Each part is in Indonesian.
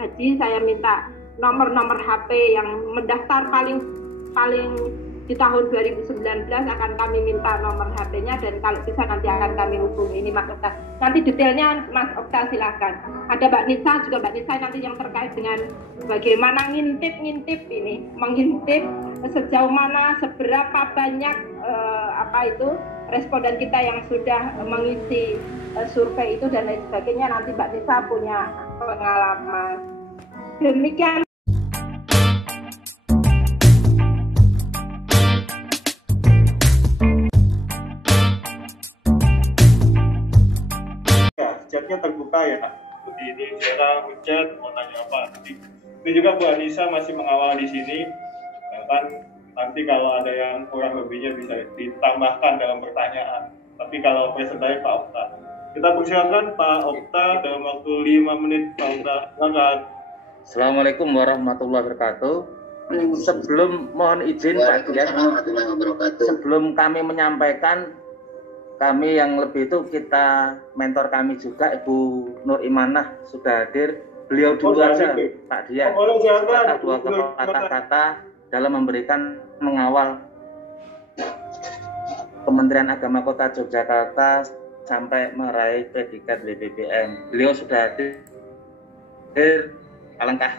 haji, saya minta nomor-nomor HP yang mendaftar paling di tahun 2019 akan kami minta nomor HP-nya, dan kalau bisa nanti akan kami hubungi. Ini Mas Okta. Nanti detailnya Mas Okta silakan. Ada Mbak Nisa juga, Mbak Nisa nanti yang terkait dengan bagaimana mengintip sejauh mana, seberapa banyak responden kita yang sudah mengisi survei itu dan lain sebagainya. Nanti Mbak Nisa punya pengalaman. Demikian. Chatnya terbuka ya, di Instagram, chat mau tanya apa. Ini juga Bu Anissa masih mengawal di sini, kan nanti kalau ada yang kurang lebihnya bisa ditambahkan dalam pertanyaan. Tapi kalau presentasi Pak Okta, kita persilakan Pak Okta dalam waktu 5 menit. Pak Okta, silakan. Assalamualaikum warahmatullahi wabarakatuh. Sebelum mohon izin Pak Dian, sebelum kami menyampaikan, kami yang lebih itu kita mentor kami juga Ibu Nur Imanah sudah hadir. Beliau dulu aja Pak Dian, dua kata-kata dalam memberikan mengawal Kementerian Agama Kota Yogyakarta sampai meraih predikat BPPM. Beliau sudah hadir, alangkah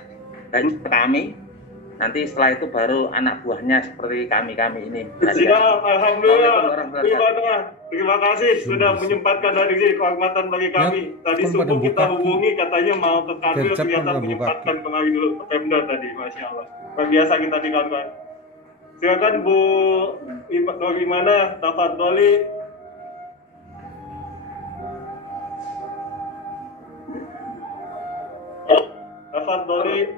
dari kami. Nanti setelah itu baru anak buahnya seperti kami ini. Siap, alhamdulillah. Terima kasih sudah menyempatkan dari kehormatan bagi kami. Tadi subuh kita hubungi katanya mau ke kantor, ternyata menyempatkan kembali dulu ke Pemda tadi, masya Allah. Biasa kita di kantor. Silakan Bu Nur Imanah, tafadholi. Tafadholi.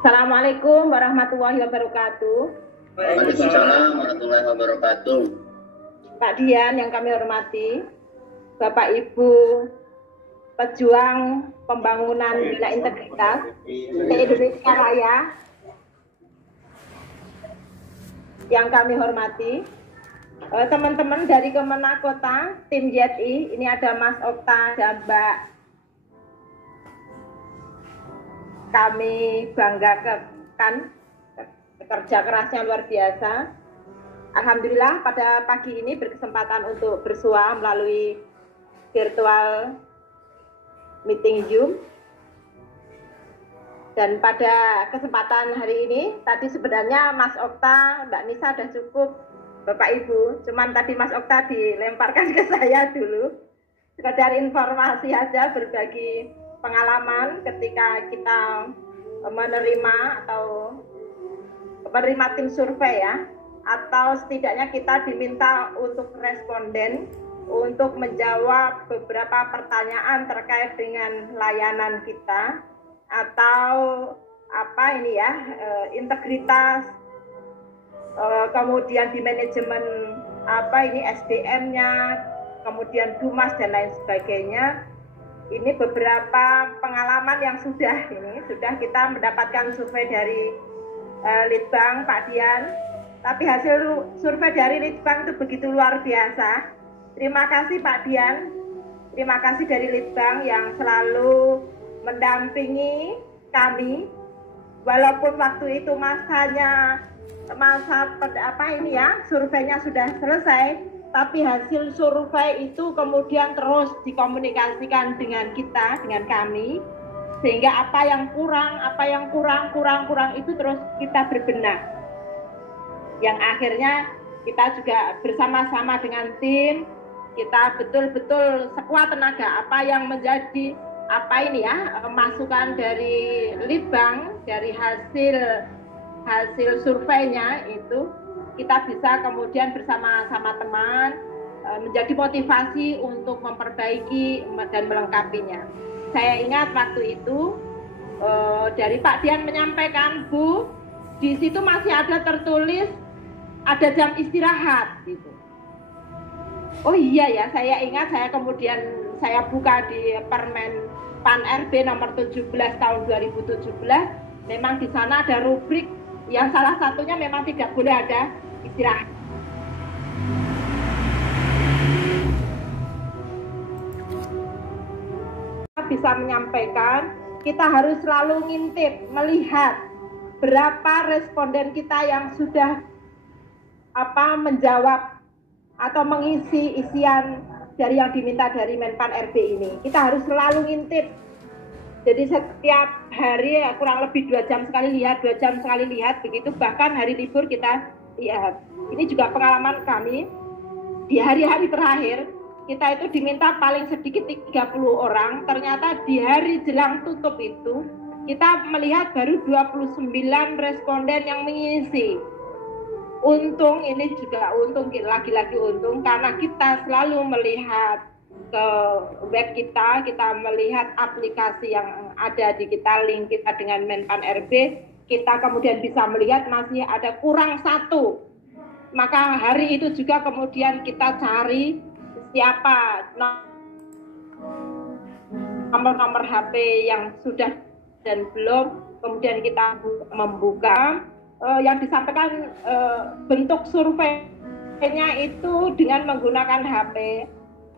Assalamualaikum warahmatullahi wabarakatuh. Waalaikumsalam warahmatullahi wabarakatuh. Pak Dian yang kami hormati, Bapak Ibu pejuang pembangunan bina integritas Indonesia Raya yang kami hormati, teman-teman dari Kemenak Kota, tim JTI, ini ada Mas Okta dan Mbak. Kami banggakan kerja kerasnya luar biasa. Alhamdulillah pada pagi ini berkesempatan untuk bersua melalui virtual meeting Zoom. Dan pada kesempatan hari ini, tadi sebenarnya Mas Okta, Mbak Nisa sudah cukup, Bapak Ibu. Cuman tadi Mas Okta dilemparkan ke saya dulu. Sekedar informasi aja, berbagi pengalaman ketika kita menerima tim survei ya, atau setidaknya kita diminta untuk responden untuk menjawab beberapa pertanyaan terkait dengan layanan kita atau integritas, kemudian di manajemen SDM-nya, kemudian Dumas dan lain sebagainya. Ini beberapa pengalaman yang sudah kita mendapatkan survei dari Litbang Pak Dian. Tapi hasil survei dari Litbang itu begitu luar biasa. Terima kasih Pak Dian. Terima kasih dari Litbang yang selalu mendampingi kami. Walaupun waktu itu surveinya sudah selesai, tapi hasil survei itu kemudian terus dikomunikasikan dengan kita, dengan kami, sehingga apa yang kurang itu terus kita berbenah. Yang akhirnya kita juga bersama-sama dengan tim, kita betul-betul sekuat tenaga apa yang menjadi masukan dari Litbang, dari hasil surveinya itu kita bisa kemudian bersama-sama teman menjadi motivasi untuk memperbaiki dan melengkapinya. Saya ingat waktu itu dari Pak Dian menyampaikan, Bu, di situ masih ada tertulis ada jam istirahat gitu. Oh iya ya, saya ingat, saya buka di Permen Pan RB nomor 17 tahun 2017, memang di sana ada rubrik yang salah satunya memang tidak boleh ada istirahat. Bisa menyampaikan kita harus selalu ngintip, melihat berapa responden kita yang sudah menjawab atau mengisi isian dari yang diminta dari Menpan RB ini. Kita harus selalu ngintip. Jadi setiap hari kurang lebih 2 jam sekali lihat, 2 jam sekali lihat, begitu bahkan hari libur kita lihat. Ini juga pengalaman kami di hari-hari terakhir. Kita itu diminta paling sedikit 30 orang, ternyata di hari jelang tutup itu kita melihat baru 29 responden yang mengisi. Untung, ini juga untung, lagi-lagi untung karena kita selalu melihat ke web kita melihat aplikasi yang ada di kita, link kita dengan Menpan RB, kita kemudian bisa melihat masih ada kurang 1. Maka hari itu juga kemudian kita cari siapa nomor-nomor HP yang sudah dan belum, kemudian kita membuka yang disampaikan bentuk surveinya itu dengan menggunakan HP,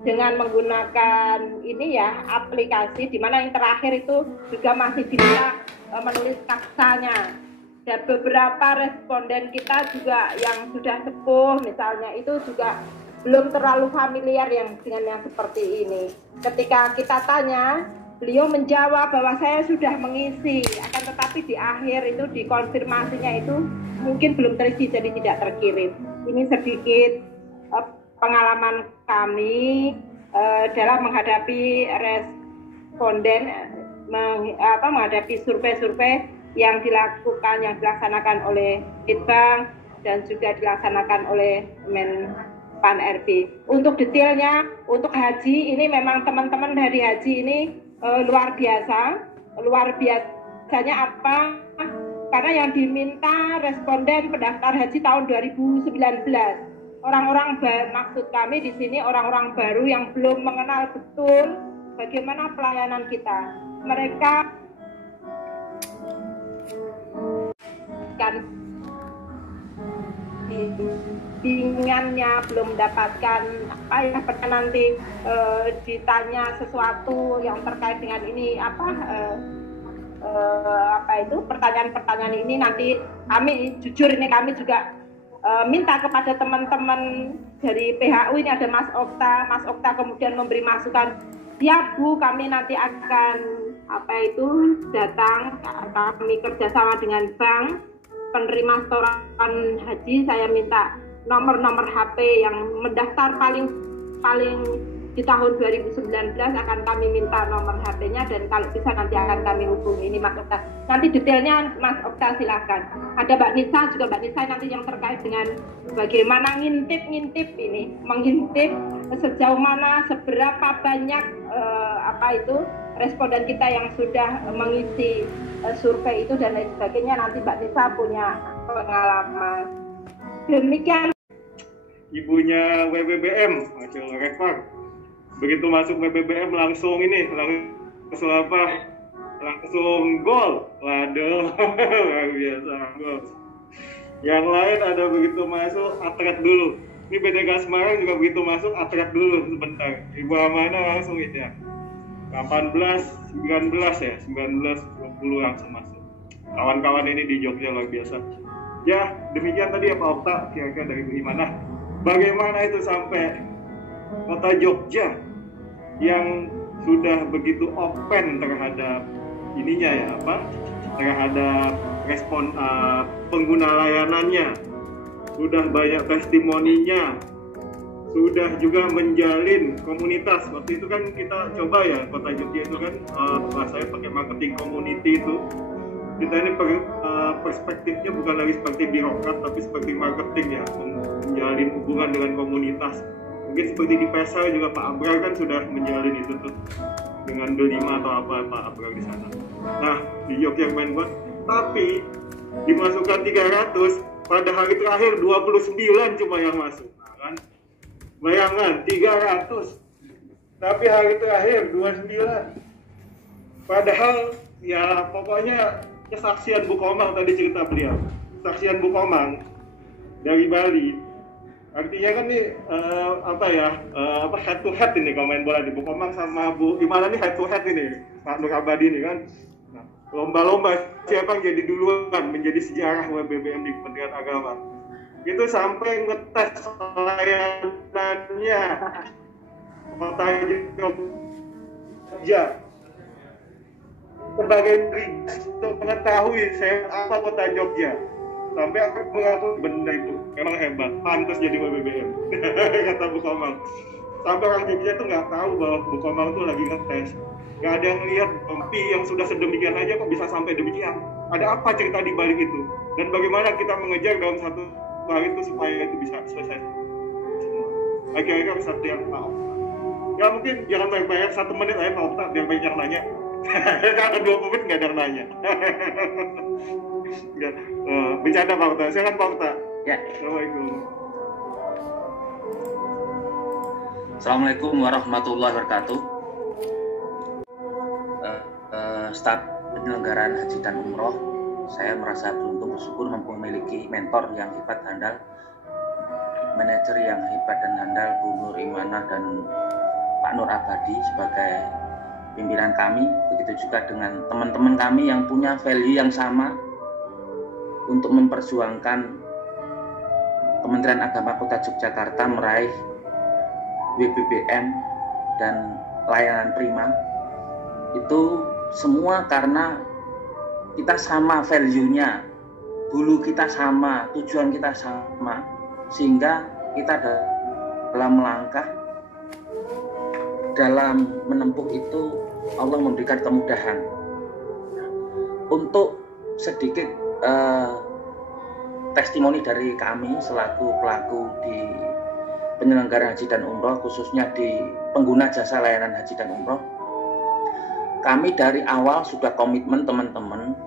dengan menggunakan ini ya aplikasi, di mana yang terakhir itu juga masih bisa menulis kapsanya. Dan beberapa responden kita juga yang sudah sepuh misalnya itu juga belum terlalu familiar dengan yang seperti ini. Ketika kita tanya, beliau menjawab bahwa saya sudah mengisi, akan tetapi di akhir itu dikonfirmasinya itu mungkin belum terisi, jadi tidak terkirim. Ini sedikit pengalaman kami dalam menghadapi responden, menghadapi survei-survei yang dilaksanakan oleh Litbang dan juga dilaksanakan oleh Menpan RB. Untuk detailnya, untuk haji ini memang teman-teman dari haji ini luar biasanya apa? Karena yang diminta responden pendaftar haji tahun 2019. Orang-orang maksud kami di sini orang-orang baru yang belum mengenal betul bagaimana pelayanan kita. Mereka kan bimbingannya belum mendapatkan pernah nanti ditanya sesuatu yang terkait dengan ini pertanyaan-pertanyaan ini nanti kami jujur ini kami juga minta kepada teman-teman dari PHU, ini ada Mas Okta kemudian memberi masukan, siap Bu, kami nanti akan datang, kami kerjasama dengan bank penerima setoran haji, saya minta nomor-nomor HP yang mendaftar paling di tahun 2019 akan kami minta nomor HP-nya, dan kalau bisa nanti akan kami hubungi. Ini Mas Okta. Nanti detailnya Mas Okta silakan. Ada Mbak Nisa nanti yang terkait dengan bagaimana ngintip ini, mengintip sejauh mana, seberapa banyak responden kita yang sudah mengisi survei itu dan lain sebagainya. Nanti Mbak Nisa punya pengalaman. Demikian. Ibunya WBBM, Acil Rekor. Begitu masuk WBBM langsung gol. Waduh, luar biasa gol. Yang lain ada begitu masuk atret dulu. Ini BTK Semarang juga begitu masuk atret dulu sebentar. Ibu Amana langsung itu ya. 18, 19 ya, 19, 20 langsung masuk. Kawan-kawan ini di Jogja luar biasa. Ya, demikian tadi ya Pak Okta, kira-kira dari gimana? Bagaimana itu sampai kota Jogja yang sudah begitu open terhadap ininya terhadap respon pengguna layanannya, sudah banyak testimoninya, sudah juga menjalin komunitas. Waktu itu kan kita coba ya kota Jogja itu kan bahasanya pakai marketing community itu. Kita ini perspektifnya bukan lagi seperti birokrat tapi seperti marketing ya, menjalin hubungan dengan komunitas. Mungkin seperti di Pesal juga Pak Abrar kan sudah menjalin itu tuh dengan Delima atau apa Pak Abrar di sana. Nah di Jogja main buat, tapi dimasukkan 300, pada hari terakhir 29 cuma yang masuk. Nah, kan? Bayangan 300, tapi hari terakhir 29. Padahal ya pokoknya kesaksian Bu Komang tadi cerita beliau, kesaksian Bu Komang dari Bali. Artinya kan nih head to head ini kalau main bola di Bu Komang sama Bu Imana nih head to head ini Pak Nur Abadi ini kan lomba-lomba siapa yang jadi duluan menjadi sejarah WBBM di Kementerian Agama. Itu sampai ngetes layanannya Kota Jogja sebagai untuk mengetahui saya apa Kota Jogja. Sampai aku mengaku benda itu memang hebat, pantas jadi WBBM. Kata Bu Komang. Sampai orang Jogja tuh nggak tahu bahwa Bu Komang tuh lagi ngetes. Nggak ada yang lihat Tompi yang sudah sedemikian aja kok bisa sampai demikian. Ada apa cerita di balik itu? Dan bagaimana kita mengejar dalam satu hari itu supaya itu bisa selesai semua. Akhirnya satu yang Pak Okta. Ya mungkin jangan banyak-banyak, 1 menit aja Pak Okta biar banyak yang nanya. Kalau 2 menit nggak ada yang nanya. Bercanda Pak Okta, silakan Pak Okta. Ya. Assalamualaikum. Assalamualaikum warahmatullahi wabarakatuh. Staf penyelenggaraan haji dan umroh, saya merasa beruntung bersyukur memiliki mentor yang hebat handal, manajer yang hebat dan handal, Bu Nur Imanah dan Pak Nur Abadi sebagai pimpinan kami. Begitu juga dengan teman-teman kami yang punya value yang sama untuk memperjuangkan Kementerian Agama Kota Yogyakarta meraih WBBM dan layanan prima. Itu semua karena kita sama value-nya, hulu kita sama, tujuan kita sama, sehingga kita dalam melangkah, dalam menempuh itu Allah memberikan kemudahan. Untuk sedikit testimoni dari kami selaku pelaku di penyelenggara haji dan umroh, khususnya di pengguna jasa layanan haji dan umroh, kami dari awal sudah komitmen teman-teman.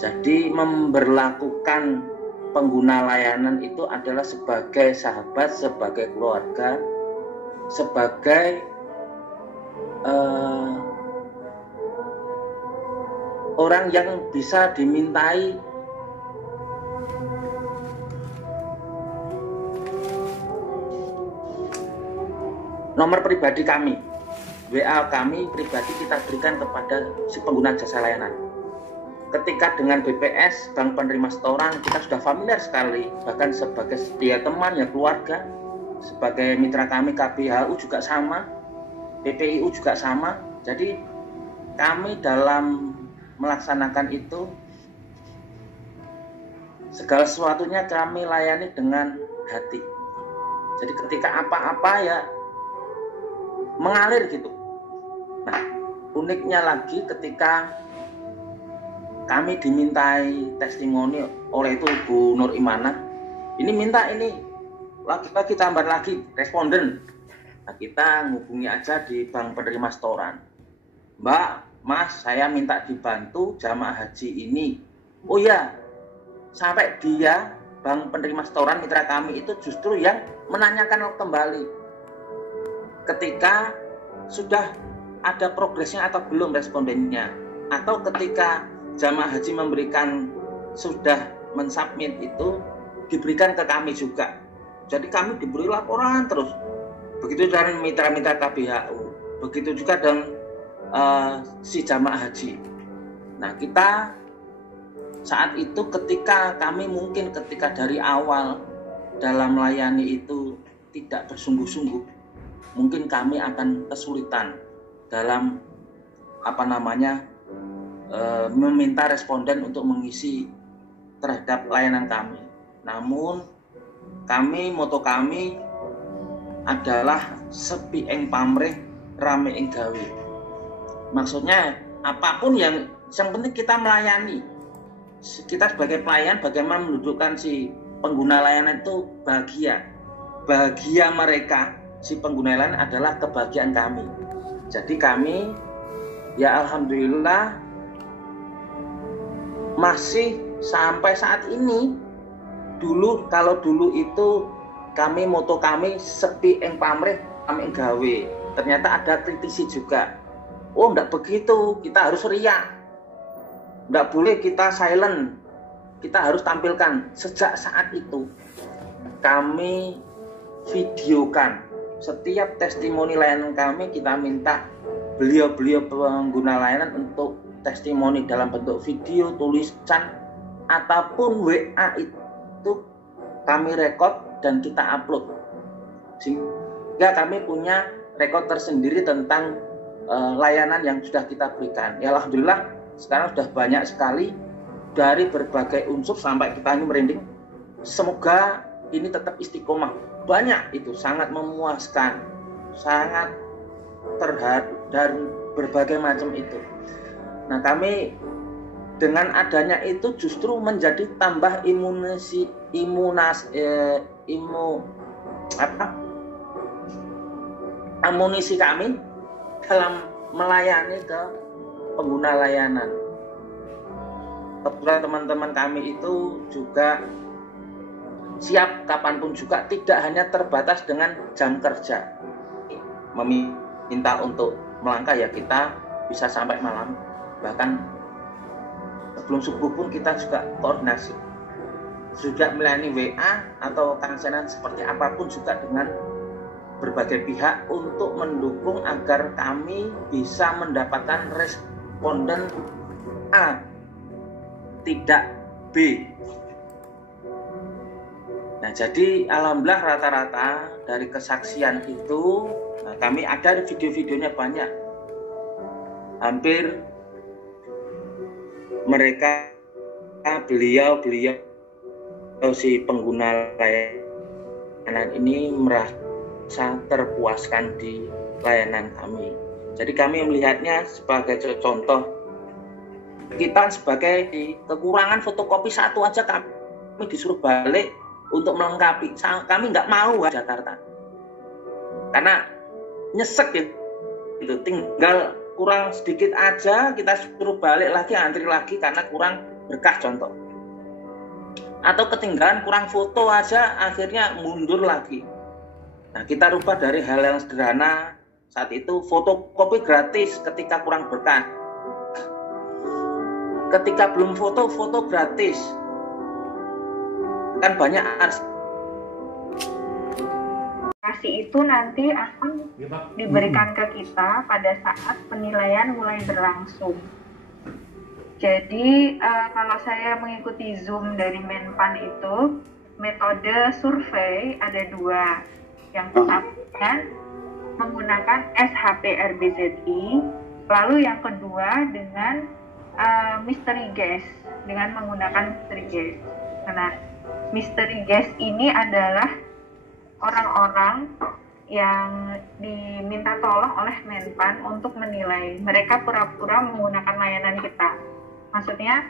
Jadi memberlakukan pengguna layanan itu adalah sebagai sahabat, sebagai keluarga, sebagai orang yang bisa dimintai nomor pribadi kami, WA kami pribadi kita berikan kepada si pengguna jasa layanan. Ketika dengan BPS, Bank Penerima Setoran, kita sudah familiar sekali, bahkan sebagai setia teman ya keluarga, sebagai mitra kami KBHU juga sama, PPIU juga sama. Jadi kami dalam melaksanakan itu segala sesuatunya kami layani dengan hati. Jadi ketika apa-apa ya mengalir gitu. Nah, uniknya lagi ketika kami dimintai testimoni oleh itu Bu Nur Imanah, ini minta ini lagi tambah lagi responden. Nah, kita ngubungi aja di Bank Penerima Setoran. Mbak, Mas, saya minta dibantu jamaah haji ini. Oh ya, sampai dia Bank Penerima Setoran mitra kami itu justru yang menanyakan kembali ketika sudah ada progresnya atau belum respondennya, atau ketika jamaah haji memberikan sudah mensubmit itu diberikan ke kami juga. Jadi kami diberi laporan terus. Begitu dengan mitra-mitra KBHU, begitu juga dengan si jamaah haji. Nah, kita saat itu ketika kami mungkin ketika dari awal dalam melayani itu tidak bersungguh-sungguh, mungkin kami akan kesulitan dalam meminta responden untuk mengisi terhadap layanan kami. Namun moto kami adalah sepi ing pamrih, rame ing gawe. Maksudnya apapun yang penting kita melayani. Kita sebagai pelayan bagaimana mendudukkan si pengguna layanan itu bahagia. Bahagia mereka, si pengguna layanan adalah kebahagiaan kami. Jadi kami ya alhamdulillah masih sampai saat ini. Kalau dulu itu moto kami sepi ing pamrih rame ing gawe. Ternyata ada kritisi juga. Oh, enggak begitu, kita harus riak. Enggak boleh kita silent. Kita harus tampilkan. Sejak saat itu kami videokan setiap testimoni layanan kami, kita minta beliau-beliau pengguna layanan untuk testimoni dalam bentuk video, tulisan, ataupun WA itu kami rekod dan kita upload. Sehingga kami punya rekod tersendiri tentang layanan yang sudah kita berikan. Ya alhamdulillah sekarang sudah banyak sekali dari berbagai unsur sampai kita ini merinding. Semoga ini tetap istiqomah. Banyak itu, sangat memuaskan, sangat terharu dan berbagai macam itu. Nah kami dengan adanya itu justru menjadi tambah amunisi kami dalam melayani ke pengguna layanan. Kebetulan teman-teman kami itu juga siap kapanpun juga, tidak hanya terbatas dengan jam kerja. Meminta untuk melangkah ya kita bisa sampai malam, bahkan sebelum subuh pun kita juga koordinasi. Sudah melayani WA atau kansenan seperti apapun juga dengan berbagai pihak untuk mendukung agar kami bisa mendapatkan responden A, tidak B. Nah, jadi alhamdulillah rata-rata dari kesaksian itu, nah, kami ada video-videonya banyak. Hampir mereka beliau si pengguna layanan ini merasa terpuaskan di layanan kami. Jadi kami melihatnya sebagai contoh. Kita sebagai kekurangan fotokopi satu aja kami disuruh balik untuk melengkapi. Kami nggak mau ke Jakarta karena nyesek ya. Itu tinggal kurang sedikit aja kita suruh balik lagi, antri lagi karena kurang berkas contoh. Atau ketinggalan kurang foto aja akhirnya mundur lagi. Nah, kita rubah dari hal yang sederhana saat itu fotokopi gratis ketika kurang berkas. Ketika belum foto gratis. Kan banyak itu nanti akan diberikan ke kita pada saat penilaian mulai berlangsung. Jadi kalau saya mengikuti Zoom dari Menpan itu, metode survei ada dua. Yang pertama menggunakan SHP RBZI, lalu yang kedua dengan mystery guest, dengan menggunakan mystery guest. Nah, mystery guest ini adalah orang-orang yang diminta tolong oleh Menpan untuk menilai. Mereka pura-pura menggunakan layanan kita. Maksudnya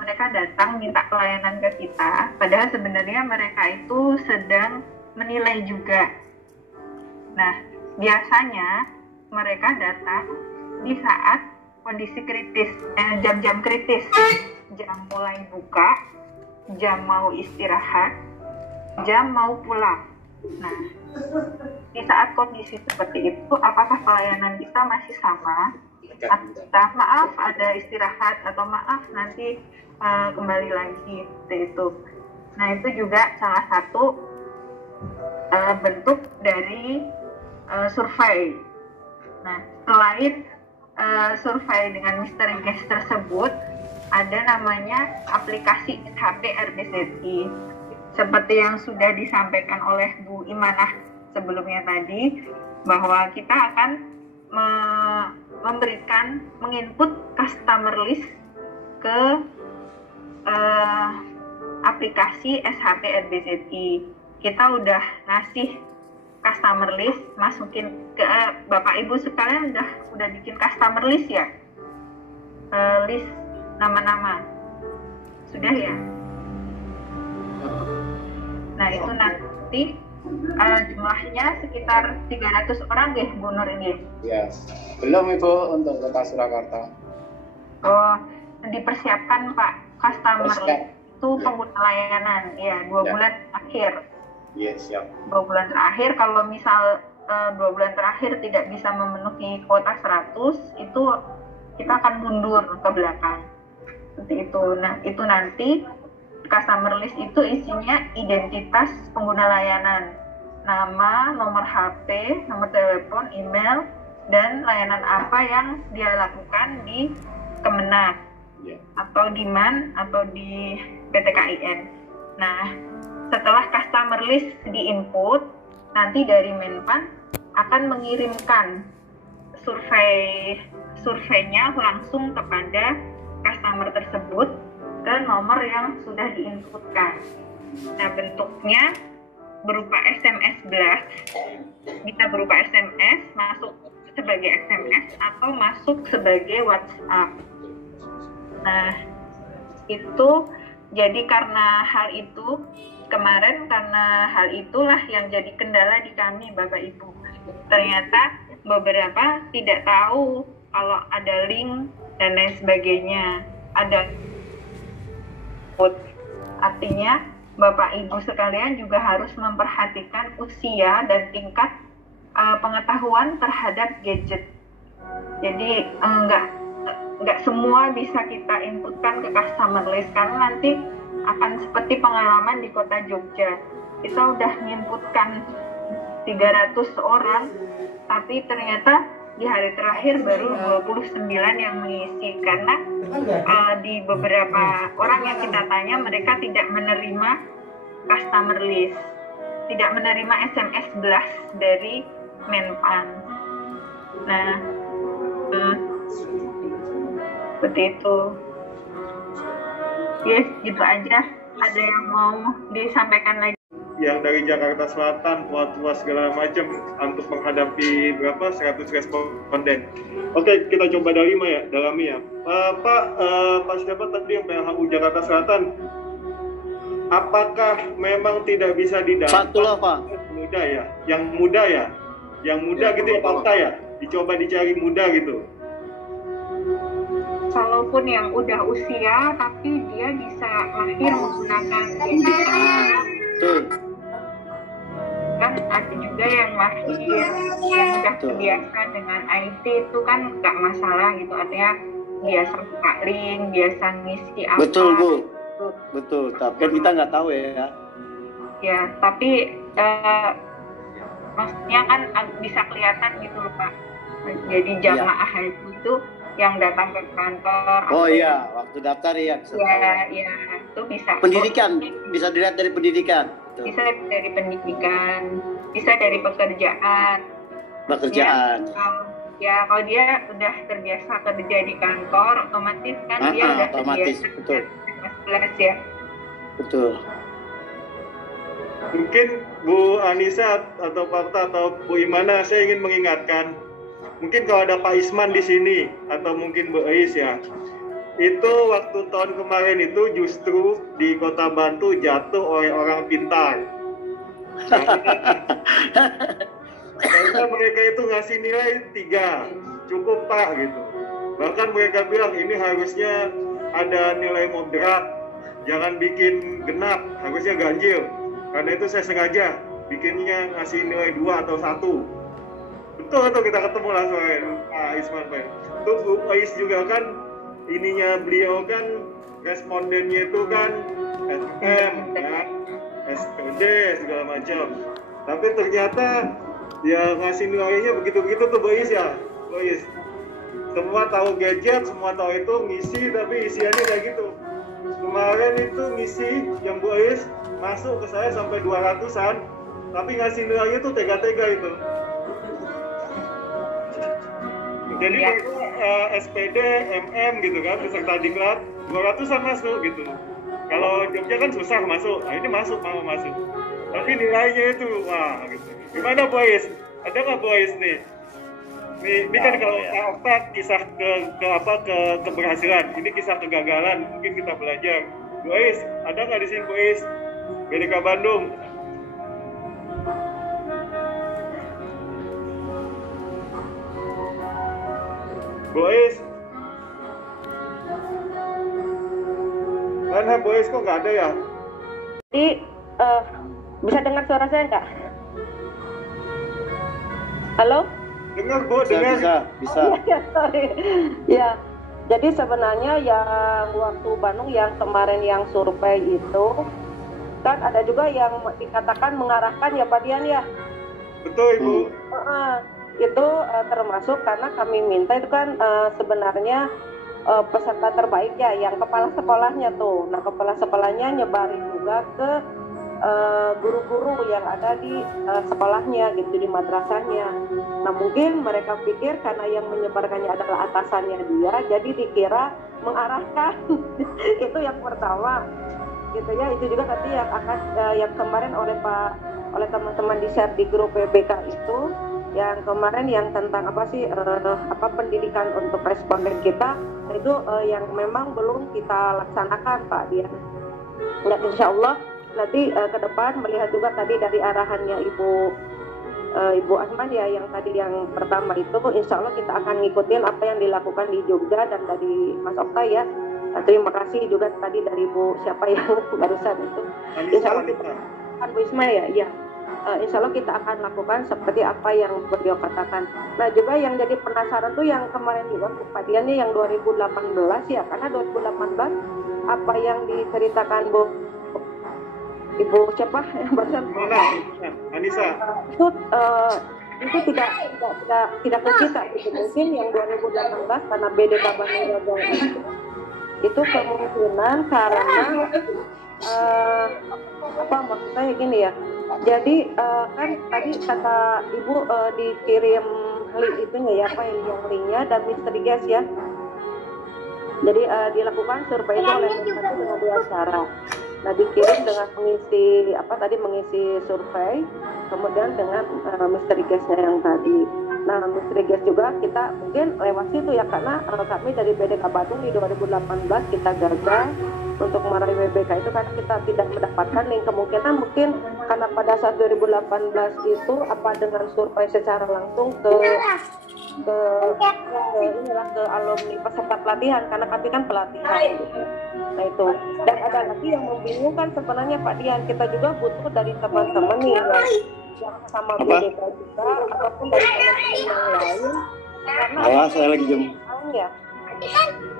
mereka datang minta pelayanan ke kita, padahal sebenarnya mereka itu sedang menilai juga. Nah, biasanya mereka datang di saat kondisi kritis, jam-jam kritis, jam mulai buka, jam mau istirahat, jam mau pulang. Nah, di saat kondisi seperti itu, apakah pelayanan kita masih sama? Atau maaf ada istirahat, atau maaf nanti kembali lagi seperti itu. Nah, itu juga salah satu bentuk dari survei. Nah, selain survei dengan mystery guest tersebut, ada namanya aplikasi SHP RBZI. Seperti yang sudah disampaikan oleh Bu Imanah sebelumnya tadi, bahwa kita akan menginput customer list ke aplikasi SHP RBZI. Kita udah ngasih customer list, masukin ke Bapak Ibu sekalian udah bikin customer list ya, list nama-nama sudah ya. Nah, itu nanti jumlahnya sekitar 300 orang deh, Bu Nur ini. Ya, belum Ibu untuk Kota Surakarta. Oh, dipersiapkan Pak, customer list itu pengguna layanan, ya 2 bulan terakhir. Yes, siap. 2 bulan terakhir, kalau misal 2 bulan terakhir tidak bisa memenuhi kuota 100, itu kita akan mundur ke belakang. Seperti itu. Nah, itu nanti customer list itu isinya identitas pengguna layanan, nama, nomor HP, nomor telepon, email, dan layanan apa yang dia lakukan di Kemenak atau di MAN atau di PTKIN. Nah, setelah customer list di-input, nanti dari Menpan akan mengirimkan surveinya langsung kepada customer tersebut ke nomor yang sudah diinputkan. Nah, bentuknya berupa SMS blast, bisa berupa SMS masuk sebagai SMS atau masuk sebagai WhatsApp. Nah, itu jadi karena hal itu kemarin, karena hal itulah yang jadi kendala di kami, Bapak Ibu. Ternyata beberapa tidak tahu kalau ada link dan lain sebagainya. Artinya Bapak Ibu sekalian juga harus memperhatikan usia dan tingkat pengetahuan terhadap gadget. Jadi nggak semua bisa kita inputkan ke customer list, karena nanti akan seperti pengalaman di kota Jogja. Kita udah menginputkan 300 orang, tapi ternyata di hari terakhir baru 29 yang mengisi, karena di beberapa orang yang kita tanya mereka tidak menerima customer list, tidak menerima SMS blast dari Menpan. Nah, seperti itu. Yes, gitu aja. Ada yang mau disampaikan lagi? Yang dari Jakarta Selatan, tua-tua segala macam untuk menghadapi 100 responden. Oke, kita coba dalami ya. Pak siapa tadi yang PLHU Jakarta Selatan? Apakah memang tidak bisa didapat? Satu lah, Pak. Yang muda gitu ya, fakta ya. Dicoba dicari muda gitu. Kalaupun yang udah usia, tapi dia bisa lahir menggunakan Betul. Kan ada juga yang lahir yang udah terbiasa dengan IT, itu kan nggak masalah gitu, artinya biasa buka link, biasa ngisi apa. Betul, Bu. Gitu. Betul, tapi kan kita nggak tahu ya. Ya, tapi maksudnya kan bisa kelihatan gitu loh, Pak. Jadi jamaah haji itu yang datang ke kantor. Oh iya, waktu daftar ya. Iya, itu bisa. Pendidikan, bisa dilihat dari pendidikan. Tuh. Bisa dari pendidikan, bisa dari pekerjaan. Ya, kalau dia udah terbiasa kerja di kantor, otomatis kan dia udah terbiasa. Betul. Ya. Betul. Mungkin Bu Anissa atau Fakta atau Bu Imana, saya ingin mengingatkan, mungkin kalau ada Pak Isman di sini atau mungkin Bu Ais ya, itu waktu tahun kemarin itu justru di Kota Batu jatuh oleh orang pintar. Karena mereka itu ngasih nilai 3, cukup Pak gitu. Bahkan mereka bilang ini harusnya ada nilai moderat, jangan bikin genap, harusnya ganjil. Karena itu saya sengaja bikinnya ngasih nilai 2 atau 1. Betul kita ketemu langsung Pak Isman Pak. Tuh Bu Ais juga kan, ininya beliau kan respondennya itu kan SPM ya, SPD segala macam. Tapi ternyata dia ngasih nilainya begitu-begitu tuh Bu Ais ya. Bu Ais. Semua tahu gadget, semua tahu itu ngisi, tapi isiannya kayak gitu. Kemarin itu ngisi yang Bu Ais masuk ke saya sampai 200-an, tapi ngasih nilainya tuh tega-tega itu. Jadi itu SPD, MM gitu kan, peserta diklat 200-an masuk gitu. Kalau Jogja kan susah masuk, nah ini mau masuk. Tapi nilainya itu, wah gitu. Gimana Bu Ais? Ada nggak Bu Ais nih? Ini kan kalau Pak Okta kisah ke keberhasilan, ini kisah kegagalan, mungkin kita belajar. Bu Ais, ada nggak di sini Bu Ais? BDK Bandung. Bu Ais. Mana Bu Ais kok nggak ada ya? Bisa dengar suara saya nggak? Halo? Dengar Bu, dengar. Bisa. Sorry. Ya, jadi sebenarnya yang waktu Bandung yang kemarin yang survei itu kan ada juga yang dikatakan mengarahkan ya Pak Dian ya. Betul Ibu. Itu termasuk karena kami minta itu kan sebenarnya peserta terbaiknya yang kepala sekolahnya tuh. Nah, kepala sekolahnya nyebarin juga ke guru-guru yang ada di sekolahnya gitu, di madrasahnya. Nah, mungkin mereka pikir karena yang menyebarkannya adalah atasannya dia, jadi dikira mengarahkan. Itu yang pertama gitu ya. Itu juga nanti yang akan yang kemarin oleh teman-teman di share di grup PBK itu, yang kemarin yang tentang apa sih pendidikan untuk responden kita, itu yang memang belum kita laksanakan Pak Dian. Nah, insya Allah nanti ke depan melihat juga tadi dari arahannya Ibu Asman ya, yang tadi yang pertama itu, insya Allah kita akan ngikutin apa yang dilakukan di Jogja dan dari Mas Okta ya. Nah, terima kasih juga tadi dari Bu siapa yang barusan itu. Insya Allah kita akan Bu Ismail ya. Insya Allah kita akan lakukan seperti apa yang beliau katakan. Nah, juga yang jadi penasaran tuh yang kemarin juga Pak Dian nih yang 2018 ya, karena 2018 apa yang diceritakan Bu Ibu siapa yang barusan? Anissa. Itu tidak ke kita. Itu mungkin yang 2018 karena BDK Bandung itu kemungkinan karena maksud saya gini ya. Jadi kan tadi kata Ibu dikirim link itunya ya, yang linknya dan misteri gas ya. Jadi dilakukan survei itu oleh dengan dua cara. Nah, dikirim dengan mengisi survei, kemudian dengan misteri gasnya yang tadi. Nah, misteri gas juga kita mungkin lewat situ ya, karena kami dari BDK Badung di 2018 kita gagal untuk meraih WBK itu karena kita tidak mendapatkan link. Kemungkinan mungkin karena pada saat 2018 itu dengan survei secara langsung ke alumni peserta pelatihan, karena kami kan pelatihan gitu. Nah itu, dan ada lagi yang membingungkan sebenarnya Pak Dian, kita juga butuh dari teman-teman nih yang sama BDK juga ataupun dari teman-teman yang lain, karena saya lagi jam ya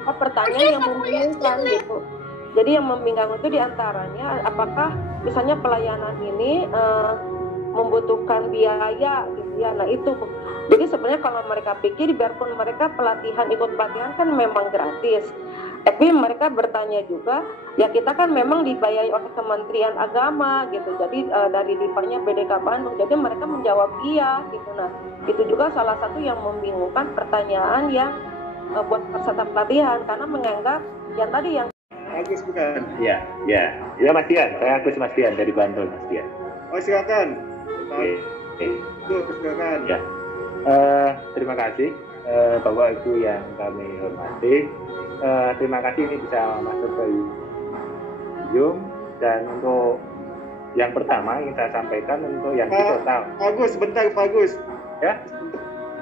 pertanyaan yang membingungkan gitu. Jadi yang membingungkan itu diantaranya apakah misalnya pelayanan ini membutuhkan biaya gitu ya. Nah itu, jadi sebenarnya kalau mereka pikir biarpun mereka ikut pelatihan kan memang gratis, tapi mereka bertanya juga ya, kita kan memang dibayar oleh Kementerian Agama gitu, jadi dari DIPA-nya BDK Bandung, jadi mereka menjawab iya gitu. Nah itu juga salah satu yang membingungkan pertanyaan yang buat peserta pelatihan, karena menganggap yang tadi yang Agus bukan? Ya Mas Dian, saya Agus Mas Dian dari Bantul Mas Dian. Oh silakan. Silakan. Ya. Terima kasih Bapak Ibu yang kami hormati. Terima kasih ini bisa masuk ke Zoom, dan untuk yang pertama ingin saya sampaikan untuk yang total. Agus, bentar Pak Agus. Ya.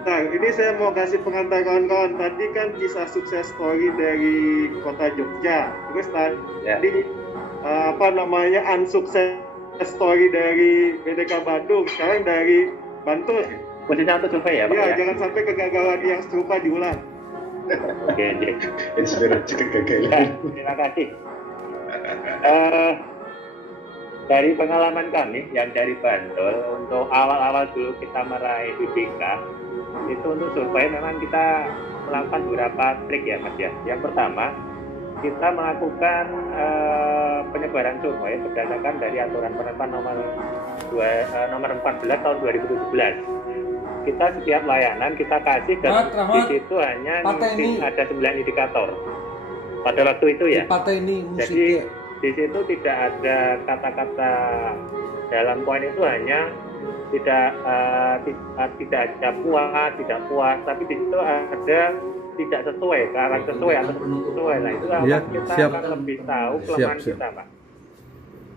Nah, ini saya mau kasih pengantar kawan-kawan. Tadi kan kisah sukses story dari Kota Jogja. Terus tadi unsukses story dari BDK Bandung. Sekarang dari Bantul. Khususnya untuk survei ya Pak? Ya, jangan sampai kegagalan yang serupa diulang. Oke. Inspirasi kegagalan. Terima kasih. Dari pengalaman kami yang dari Bantul, untuk awal-awal dulu kita meraih BBK, itu untuk survei memang kita melakukan beberapa trik ya Mas ya. Yang pertama, kita melakukan penyebaran survei berdasarkan dari aturan penetapan nomor 14 tahun 2017. Kita setiap layanan kita kasih, dan di situ hanya ada 9 indikator pada waktu itu ya. Jadi di situ tidak ada kata-kata dalam poin itu, hanya tidak ada puas, tidak puas, tapi di situ ada tidak sesuai, karang sesuai atau sesuai. Nah itu kita akan lebih tahu kelemahan kita Pak.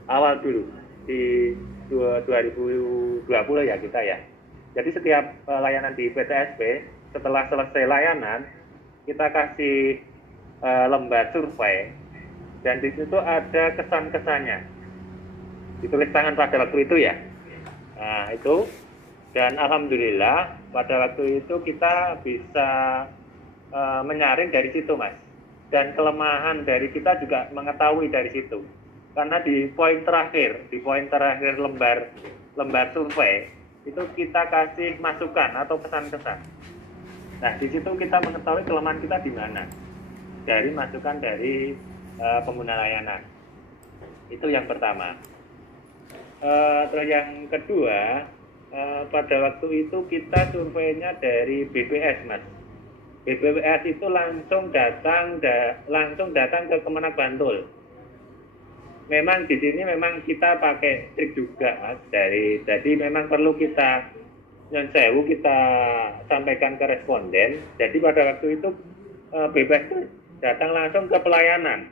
Awal dulu di 2020 ya kita ya. Jadi setiap layanan di PTSP setelah selesai layanan kita kasih lembar survei, dan di situ ada kesan-kesannya ditulis tangan pada waktu itu ya. Nah itu, dan alhamdulillah pada waktu itu kita bisa menyaring dari situ Mas, dan kelemahan dari kita juga mengetahui dari situ, karena di poin terakhir lembar survei itu kita kasih masukan atau pesan-kesan. Nah di situ kita mengetahui kelemahan kita di mana. dari masukan dari pengguna layanan. Itu yang pertama. Terus yang kedua, pada waktu itu kita surveinya dari BPS, Mas. BPS itu langsung datang ke Kemenak Bantul. Memang di sini memang kita pakai trik juga, Mas. Jadi memang perlu kita nyon sewu kita sampaikan ke responden. Jadi pada waktu itu BPS itu datang langsung ke pelayanan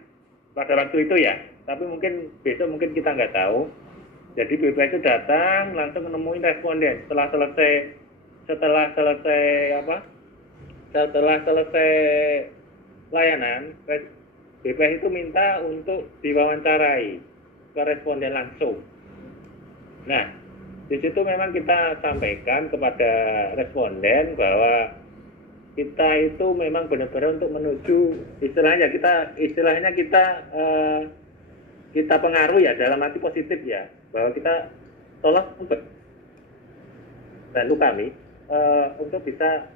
pada waktu itu ya. Tapi mungkin besok mungkin kita nggak tahu. Jadi BPS itu datang langsung menemui responden setelah selesai layanan. BPS itu minta untuk diwawancarai ke responden langsung. Nah, di situ memang kita sampaikan kepada responden bahwa kita itu memang benar-benar untuk menuju istilahnya kita pengaruh ya dalam arti positif ya, bahwa kita tolong bantu kami untuk bisa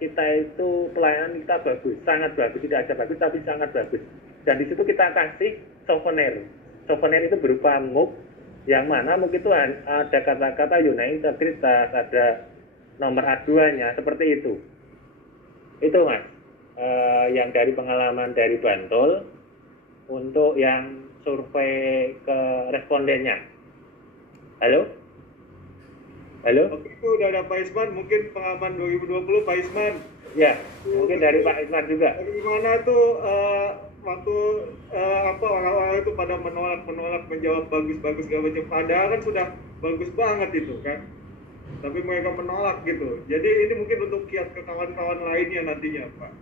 kita itu pelayanan kita bagus, sangat bagus, tidak ada bagus tapi sangat bagus. Dan di situ kita kasih souvenir. Souvenir itu berupa mug yang mana mug itu ada kata-kata Yunani Integritas, ada nomor aduannya seperti itu. Itu Mas, yang dari pengalaman dari Bantul untuk yang survei ke respondennya. Halo? Oke, itu udah ada Pak Isman, mungkin pengalaman 2020 Pak Isman. Ya, mungkin dari Pak Isman juga. Bagaimana tuh waktu orang-orang itu pada menolak menjawab bagus segala macam. Padahal kan sudah bagus banget itu kan. Tapi mereka menolak gitu. Jadi ini mungkin untuk kiat ke kawan-kawan lainnya nantinya, Pak.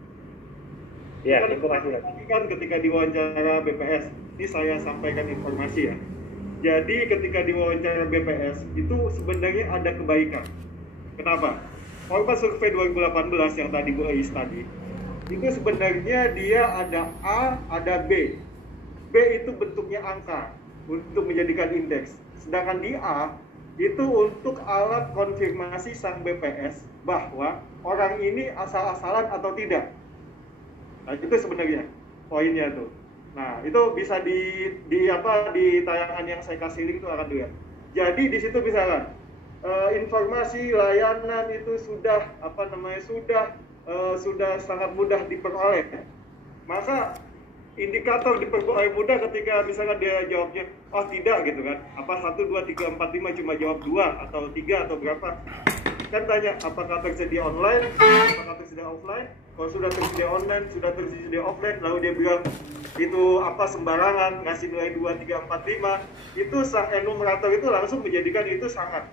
Ya, terima kasih. Kan ketika diwawancara BPS, ini saya sampaikan informasi ya. Jadi ketika diwawancara BPS itu sebenarnya ada kebaikan. Kenapa? Korban survei 2018 yang tadi Bu Ais tadi, itu sebenarnya dia ada A, ada B. B itu bentuknya angka untuk menjadikan indeks. Sedangkan di A itu untuk alat konfirmasi sang BPS bahwa orang ini asal-asalan atau tidak. Nah, itu sebenarnya poinnya tuh. Nah, itu bisa di tayangan yang saya kasih link itu akan dilihat. Jadi di situ misalkan informasi layanan itu sudah sudah sangat mudah diperoleh. Maka indikator diperoleh mudah ketika misalkan dia jawabnya oh tidak gitu kan. Apa 1 2 3 4 5 cuma jawab 2 atau 3 atau berapa. Kan tanya apakah tersedia online, apakah tersedia offline. Kalau sudah tersedia online, sudah tersedia offline, lalu dia bilang itu sembarangan, ngasih nilai 2, 3, 4, 5, itu sang enumerator itu langsung menjadikan itu sangat.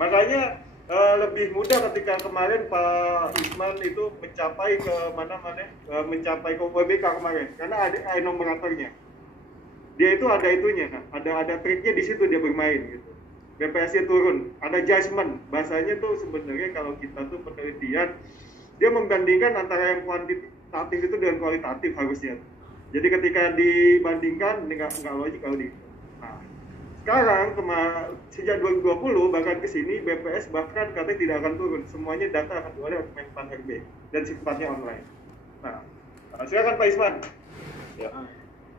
Makanya lebih mudah ketika kemarin Pak Isman itu mencapai ke mencapai ke WBK kemarin, karena ada enumeratornya. Dia itu ada itunya, ada triknya di situ dia bermain gitu. BPS-nya turun, ada judgment. Bahasanya tuh sebenarnya kalau kita tuh penelitian, dia membandingkan antara yang kuantitatif itu dengan kualitatif harusnya. Jadi ketika dibandingkan, nggak logik kalau di. Nah, sekarang sejak 2020 bahkan ke sini BPS bahkan katanya tidak akan turun. Semuanya data akan keluar dari Menpan RB dan sifatnya online. Nah, silakan Pak Isman.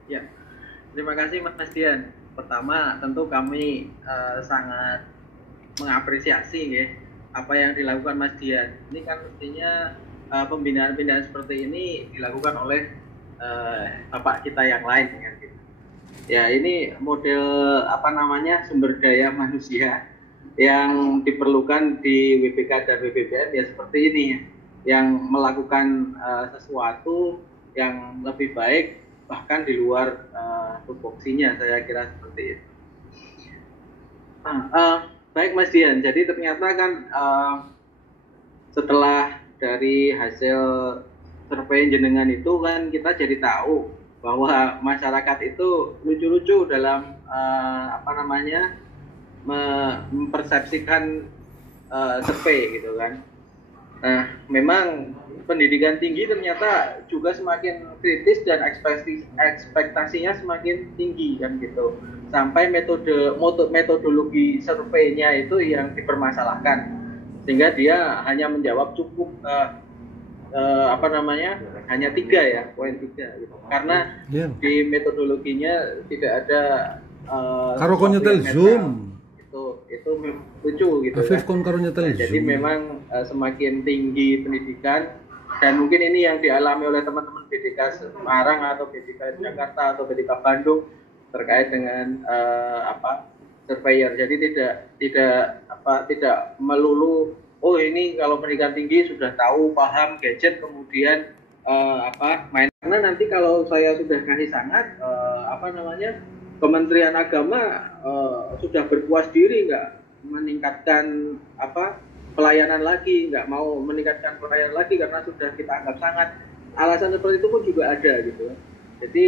Ya, terima kasih Mas Dian. Pertama, tentu kami sangat mengapresiasi ya, apa yang dilakukan Mas Dian. Ini kan mestinya pembinaan-pembinaan seperti ini dilakukan oleh bapak kita yang lain kan gitu. Ya, ini model sumber daya manusia yang diperlukan di WBK dan WBBM ya seperti ini ya, yang melakukan sesuatu yang lebih baik bahkan di luar tupoksinya, saya kira seperti itu. Baik Mas Dian, jadi ternyata kan setelah dari hasil survei jenengan itu kan kita jadi tahu bahwa masyarakat itu lucu-lucu dalam mempersepsikan survei gitu kan. Nah, memang pendidikan tinggi ternyata juga semakin kritis dan ekspektasinya semakin tinggi kan gitu. Sampai metodologi surveinya itu yang dipermasalahkan. Sehingga dia hanya menjawab cukup hanya 3 ya, poin 3 gitu. Karena di metodologinya tidak ada karo kon nyetel Zoom itu lucu gitu kan. Jadi memang semakin tinggi pendidikan, dan mungkin ini yang dialami oleh teman-teman BDK Semarang atau BDK Jakarta atau BDK Bandung terkait dengan surveyor. Jadi tidak melulu ini kalau pendidikan tinggi sudah tahu paham gadget kemudian main. Karena nanti kalau saya sudah kasih sangat Kementerian Agama sudah berpuas diri nggak meningkatkan pelayanan lagi, nggak mau meningkatkan pelayanan lagi karena sudah kita anggap sangat. Alasan seperti itu pun juga ada gitu. Jadi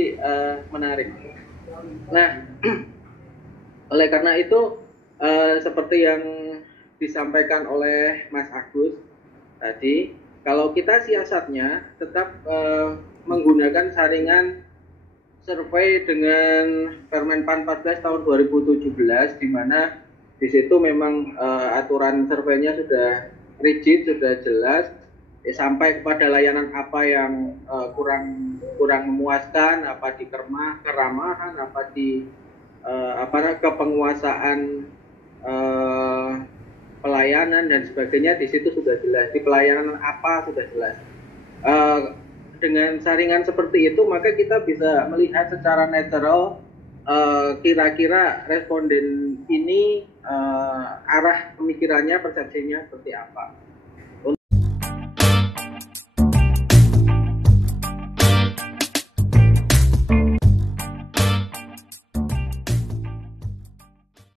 menarik. Nah, oleh karena itu seperti yang disampaikan oleh Mas Agus tadi, kalau kita siasatnya tetap menggunakan saringan survei dengan Permenpan 14 tahun 2017, di mana di situ memang aturan surveinya sudah rigid, sudah jelas, sampai kepada layanan apa yang kurang memuaskan, apa di keramahan, apa di kepenguasaan pelayanan dan sebagainya, di situ sudah jelas. Di pelayanan apa sudah jelas. Dengan saringan seperti itu maka kita bisa melihat secara netral kira-kira responden ini arah pemikirannya, persepsinya seperti apa.